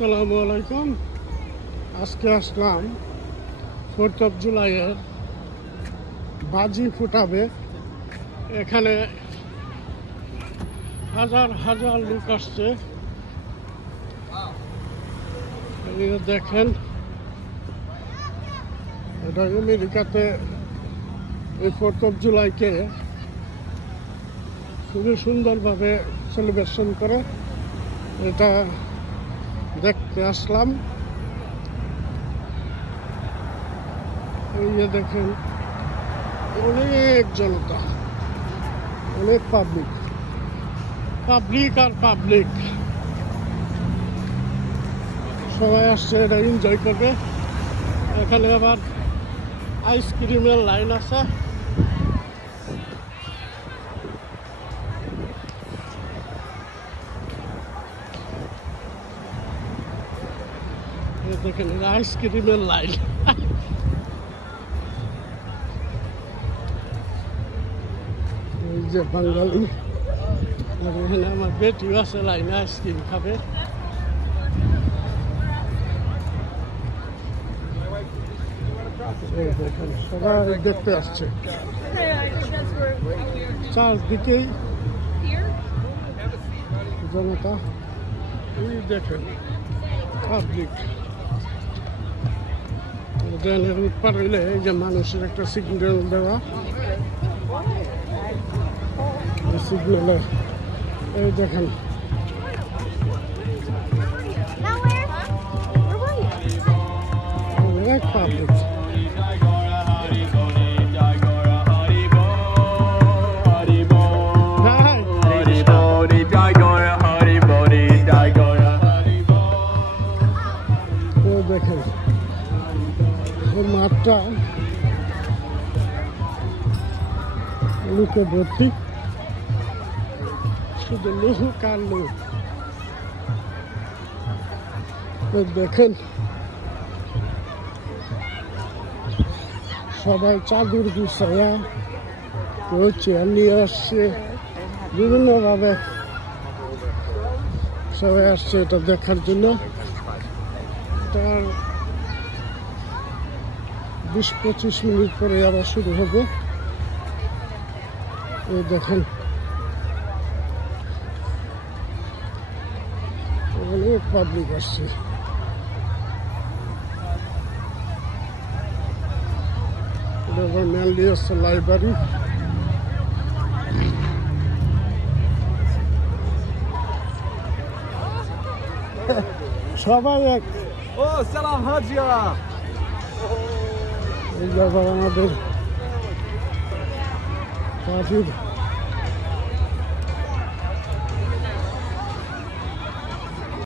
আসসালামু আলাইকুম। আজকে আসলাম 4th of জুলাইয়ের বাজি ফুটাবে। এখানে হাজার হাজার লোক আসছে। দেখেন, এটা আমেরিকাতে এই 4th of জুলাইকে খুবই সুন্দরভাবে সেলিব্রেশন করে। এটা দেখতে আসলাম। এই যে দেখেন, অনেক জনতা, অনেক পাবলিক আর পাবলিক সবাই আসছে এটা এনজয় করবে। এখানে আবার আইসক্রিমের লাইন আছে। দেখেন, আইসক্রিমের লাইন। এই যে বাঙালি, আর এখানে আমার বেটিও আছে লাইনে আইসক্রিম খাবে। দেখেন, সবাই দেখতে আসছে চারদিকেই জনতা। এই দেখেন পাবলিক। ড্রেনের উৎপার হইলে এই যে মানুষের একটা সিগন্যাল দেওয়া, সিগন্যালে এই দেখেন অনেক পাবলিক। দেখেন মাঠটা লোকে ভর্তি, শুধু লোক আর লোক। দেখেন সবাই চাদর বিছায়া, কেউ চেয়ার নিয়ে আসছে, বিভিন্নভাবে সবাই আসছে এটা দেখার জন্য। তার 20-25 মিনিট পরে আবার শুরু হবে। এই দেখেন অনেক পাবলিক আসছে। এটা মেনলি হচ্ছে লাইব্রেরি। সবাই এক। ও সালাম হাজিয়া। এই ব্যাপার আমাদের কাজীর